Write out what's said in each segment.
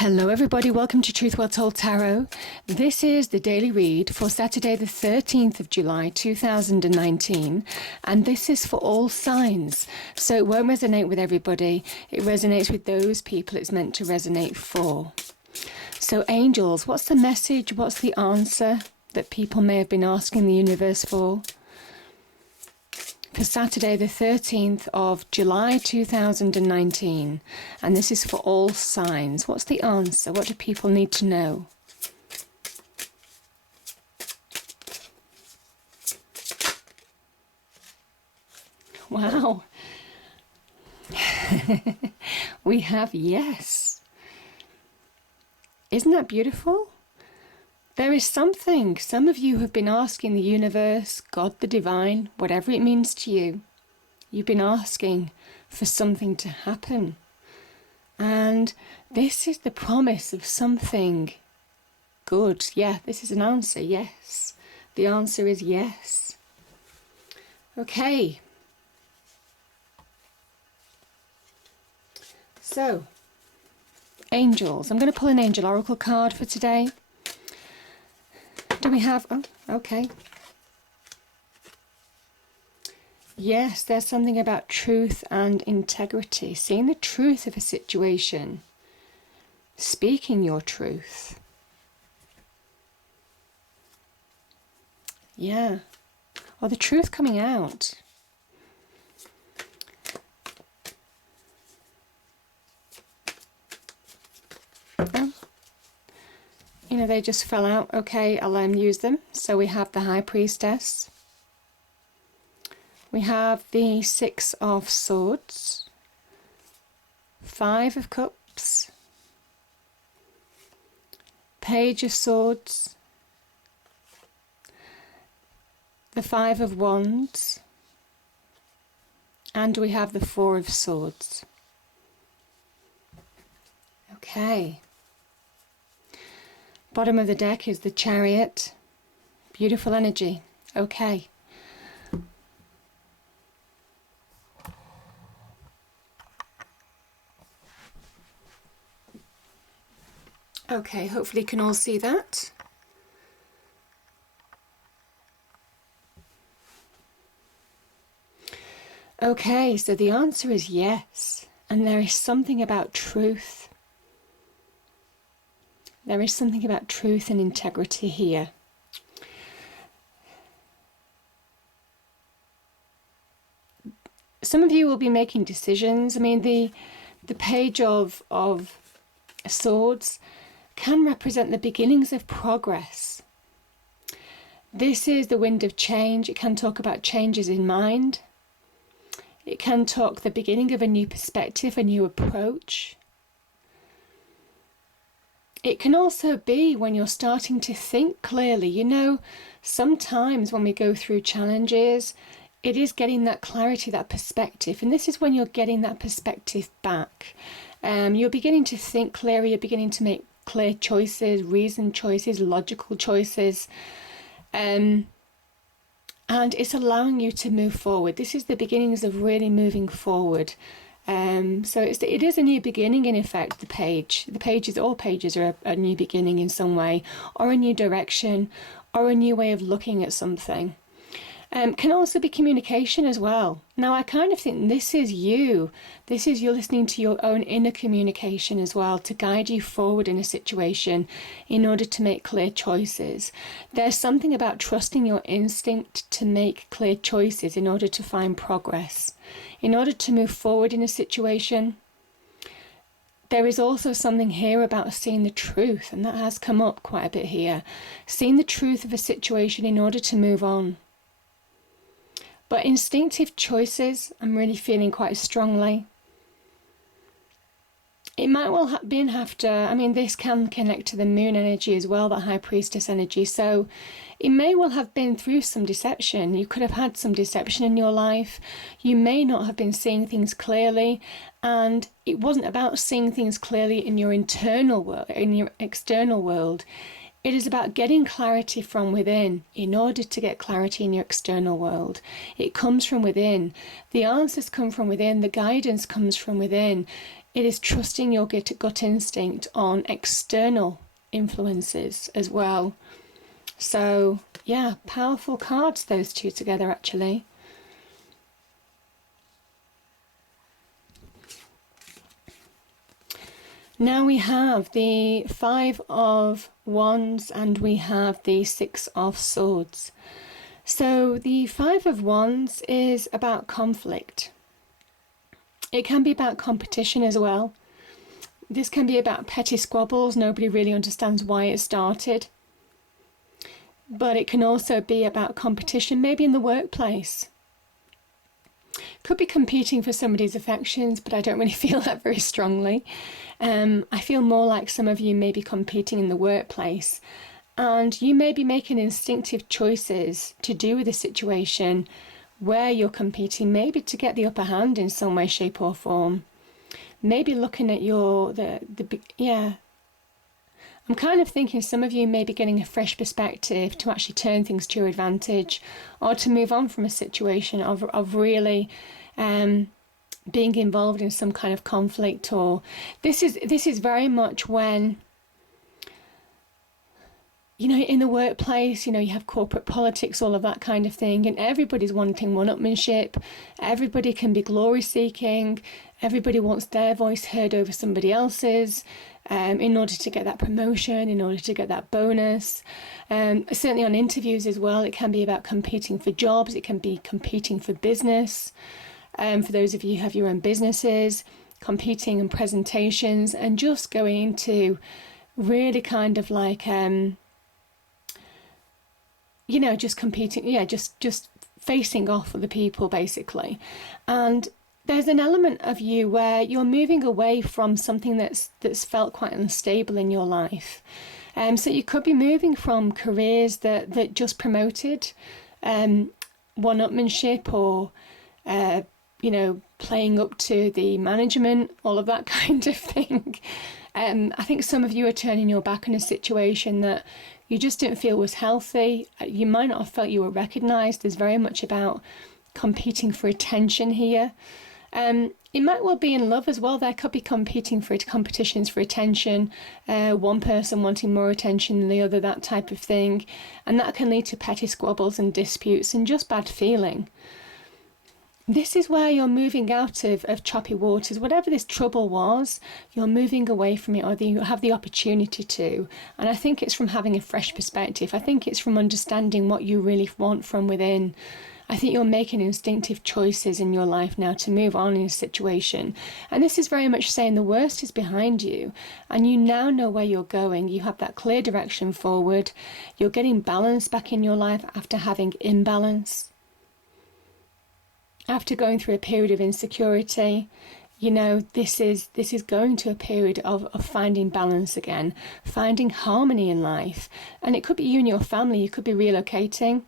Hello everybody, welcome to Truth Well Told Tarot. This is the daily read for Saturday the 13th of July 2019, and this is for all signs, so it won't resonate with everybody. It resonates with those people it's meant to resonate for. So angels, what's the message, what's the answer that people may have been asking the universe for Saturday the 13th of July 2019, and this is for all signs? What's the answer? What do people need to know? Wow. We have yes. Isn't that beautiful? There is something. Some of you have been asking the universe, God, the divine, whatever it means to you. You've been asking for something to happen. And this is the promise of something good. Yeah, this is an answer, yes. The answer is yes. Okay. So, angels. I'm going to pull an angel oracle card for today. Do we have... Oh, okay. Yes, there's something about truth and integrity. Seeing the truth of a situation. Speaking your truth. Yeah. Or the truth coming out. Oh. You know, they just fell out. Okay, I'll use them. So we have the High Priestess. We have the Six of Swords. Five of Cups. Page of Swords. The Five of Wands. And we have the Four of Swords. Okay. Bottom of the deck is the Chariot. Beautiful energy. Okay. Okay, hopefully you can all see that. Okay, so the answer is yes. And there is something about truth. There is something about truth and integrity here. Some of you will be making decisions. I mean, the Page of Swords can represent the beginnings of progress. This is the wind of change. It can talk about changes in mind. It can talk the beginning of a new perspective, a new approach. It can also be when you're starting to think clearly. You know, sometimes when we go through challenges, it is getting that clarity, that perspective. And this is when you're getting that perspective back. You're beginning to think clearer. You're beginning to make clear choices, reasoned choices, logical choices. And it's allowing you to move forward. This is the beginnings of really moving forward. So it is a new beginning in effect, the page. All pages are a new beginning in some way, or a new direction, or a new way of looking at something. Can also be communication as well. Now I kind of think this is you. This is you listening to your own inner communication as well, to guide you forward in a situation in order to make clear choices. There's something about trusting your instinct to make clear choices in order to find progress, in order to move forward in a situation. There is also something here about seeing the truth, and that has come up quite a bit here. Seeing the truth of a situation in order to move on. But instinctive choices, I'm really feeling quite strongly. It might well have been after, I mean, this can connect to the moon energy as well, the High Priestess energy. So it may well have been through some deception. You could have had some deception in your life. You may not have been seeing things clearly. And it wasn't about seeing things clearly in your internal world, in your external world. It is about getting clarity from within in order to get clarity in your external world. It comes from within. The answers come from within. The guidance comes from within. it is trusting your gut instinct on external influences as well. So yeah, powerful cards, those two together actually. Now we have the Five of Wands and we have the Six of Swords. So the Five of Wands is about conflict. It can be about competition as well. This can be about petty squabbles. Nobody really understands why it started. But it can also be about competition, maybe in the workplace. Could be competing for somebody's affections, but I don't really feel that very strongly. I feel more like some of you may be competing in the workplace, and you may be making instinctive choices to do with a situation where you're competing, maybe to get the upper hand in some way, shape or form. Maybe looking at I'm kind of thinking some of you may be getting a fresh perspective to actually turn things to your advantage, or to move on from a situation of really being involved in some kind of conflict. Or this is very much when, you know, in the workplace, you know, you have corporate politics, all of that kind of thing, and everybody's wanting one-upmanship. Everybody can be glory-seeking. Everybody wants their voice heard over somebody else's, in order to get that promotion, in order to get that bonus. Certainly on interviews as well, it can be about competing for jobs. It can be competing for business. For those of you who have your own businesses, competing in presentations, and just going into really kind of like, you know, just competing, just facing off with the people basically. And there's an element of you where you're moving away from something that's felt quite unstable in your life. So you could be moving from careers that just promoted one-upmanship, or you know, playing up to the management, all of that kind of thing. I think some of you are turning your back on a situation that you just didn't feel was healthy. You might not have felt you were recognised. There's very much about competing for attention here. It might well be in love as well. There could be competitions for attention, one person wanting more attention than the other, that type of thing. And that can lead to petty squabbles and disputes and just bad feeling. This is where you're moving out of choppy waters. Whatever this trouble was, you're moving away from it, or you have the opportunity to. And I think it's from having a fresh perspective. I think it's from understanding what you really want from within. I think you're making instinctive choices in your life now to move on in a situation. And this is very much saying the worst is behind you, and you now know where you're going. You have that clear direction forward. You're getting balance back in your life after having imbalance. After going through a period of insecurity, you know, this is going to a period of finding balance again, finding harmony in life. And it could be you and your family. You could be relocating,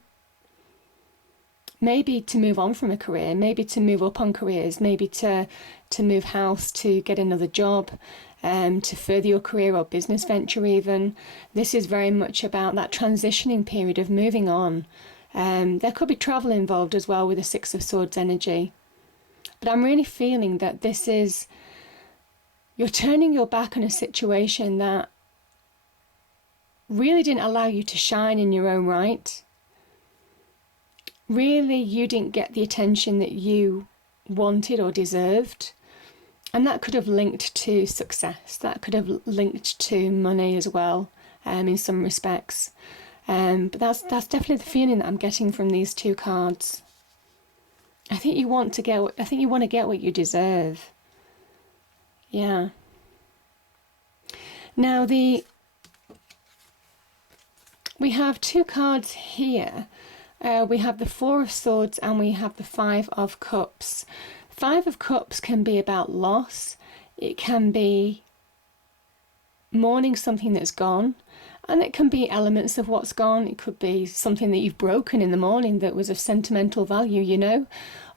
maybe to move on from a career, maybe to move up on careers, maybe to move house, to get another job, to further your career or business venture even. This is very much about that transitioning period of moving on. There could be travel involved as well with the Six of Swords energy. But I'm really feeling that you're turning your back on a situation that really didn't allow you to shine in your own right. Really, you didn't get the attention that you wanted or deserved. And that could have linked to success. That could have linked to money as well, in some respects. But that's definitely the feeling that I'm getting from these two cards. I think you want to get what you deserve. Yeah. Now we have two cards here. We have the Four of Swords and we have the Five of Cups. Five of Cups can be about loss. It can be mourning something that's gone. And it can be elements of what's gone. It could be something that you've broken in the morning that was of sentimental value, you know.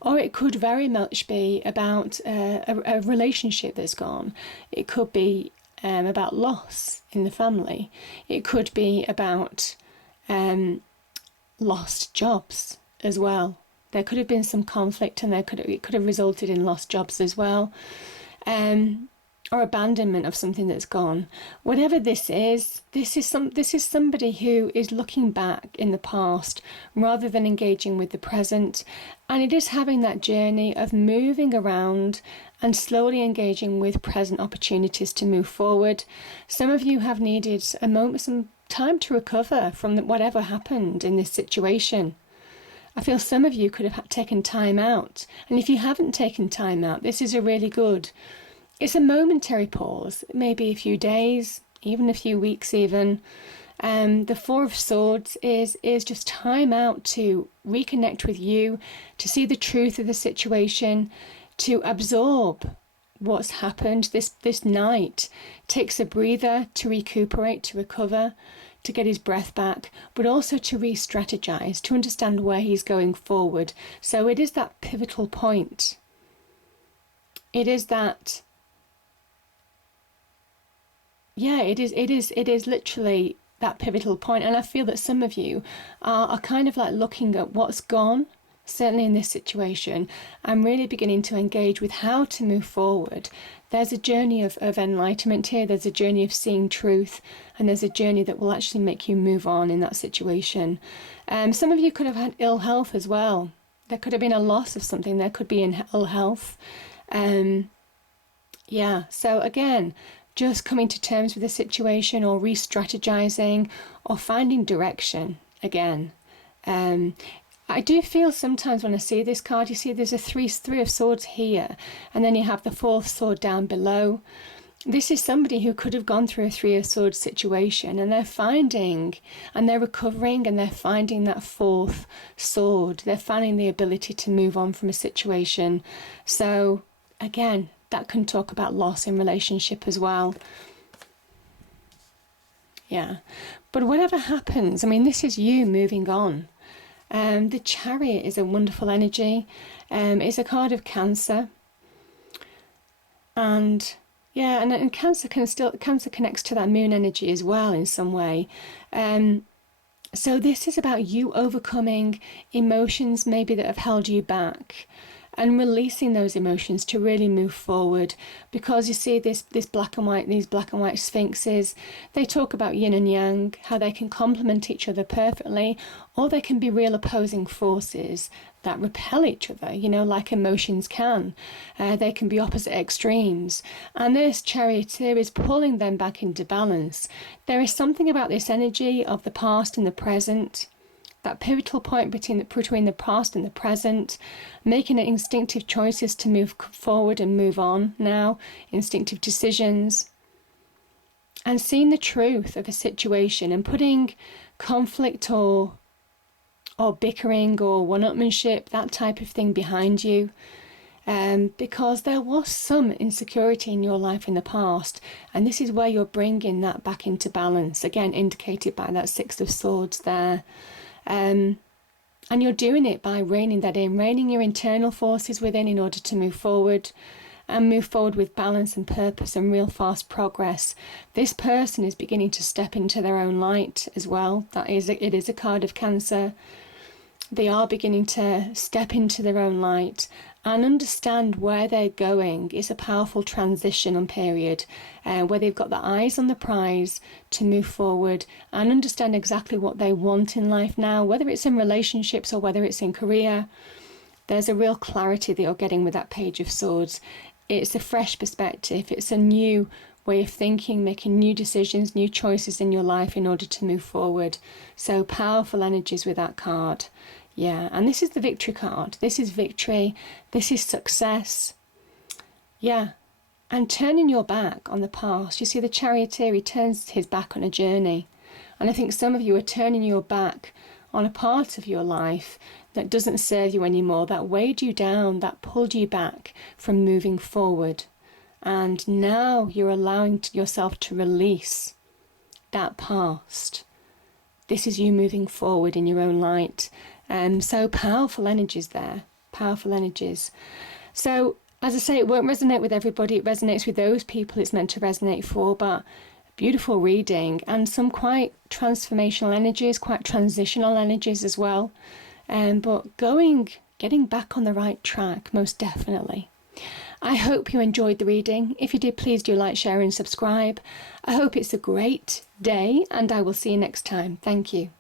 Or it could very much be about a relationship that's gone. It could be about loss in the family. It could be about lost jobs as well. There could have been some conflict, and it could have resulted in lost jobs as well. or abandonment of something that's gone. Whatever this is somebody who is looking back in the past rather than engaging with the present, and it is having that journey of moving around and slowly engaging with present opportunities to move forward. Some of you have needed a moment, some time to recover from whatever happened in this situation. I feel some of you could have taken time out, and if you haven't taken time out, this is a really good, it's a momentary pause, maybe a few days, even a few weeks even. The Four of Swords is just time out to reconnect with you, to see the truth of the situation, to absorb what's happened this night. Takes a breather to recuperate, to recover, to get his breath back, but also to re-strategize, to understand where he's going forward. So it is that pivotal point. It is that, yeah, it is literally that pivotal point. And I feel that some of you are kind of like looking at what's gone, certainly in this situation. I'm really beginning to engage with how to move forward. There's a journey of enlightenment here. There's a journey of seeing truth, and there's a journey that will actually make you move on in that situation. Some of you could have had ill health as well. There could have been a loss of something. There could be ill health. Yeah, so again, just coming to terms with the situation, or re-strategizing, or finding direction again. I do feel sometimes when I see this card, you see there's a three of swords here, and then you have the fourth sword down below. This is somebody who could have gone through a three of swords situation, and they're finding, and they're recovering, and they're finding that fourth sword. They're finding the ability to move on from a situation. So again, that can talk about loss in relationship as well. Yeah, but whatever happens, I mean, this is you moving on. The Chariot is a wonderful energy. It's a card of Cancer, and yeah, and Cancer connects to that moon energy as well in some way. So this is about you overcoming emotions maybe that have held you back, and releasing those emotions to really move forward. Because you see these black and white sphinxes, they talk about yin and yang, how they can complement each other perfectly, or they can be real opposing forces that repel each other, like emotions can. They can be opposite extremes, and this Charioteer is pulling them back into balance. There is something about this energy of the past and the present, that pivotal point between the past and the present, making instinctive choices to move forward and move on now, instinctive decisions, and seeing the truth of a situation and putting conflict or bickering or one-upmanship, that type of thing, behind you. Because there was some insecurity in your life in the past, and this is where you're bringing that back into balance, again indicated by that Six of Swords there. And you're doing it by reining your internal forces within in order to move forward, and move forward with balance and purpose and real fast progress. This person is beginning to step into their own light as well. It is a card of Cancer. They are beginning to step into their own light and understand where they're going. It's a powerful transitional period where they've got their eyes on the prize to move forward and understand exactly what they want in life now, whether it's in relationships or whether it's in career. There's a real clarity that you're getting with that Page of Swords. It's a fresh perspective. It's a new way of thinking, making new decisions, new choices in your life in order to move forward. So powerful energies with that card. Yeah, and this is the Victory card. This is victory. This is success. Yeah, and turning your back on the past. You see the Charioteer, he turns his back on a journey. And I think some of you are turning your back on a part of your life that doesn't serve you anymore, that weighed you down, that pulled you back from moving forward. And now you're allowing yourself to release that past. This is you moving forward in your own light. So powerful energies there, powerful energies. So as I say, it won't resonate with everybody. It resonates with those people it's meant to resonate for, but beautiful reading and some quite transformational energies, quite transitional energies as well. But getting back on the right track, most definitely. I hope you enjoyed the reading. If you did, please do like, share and subscribe. I hope it's a great day, and I will see you next time. Thank you.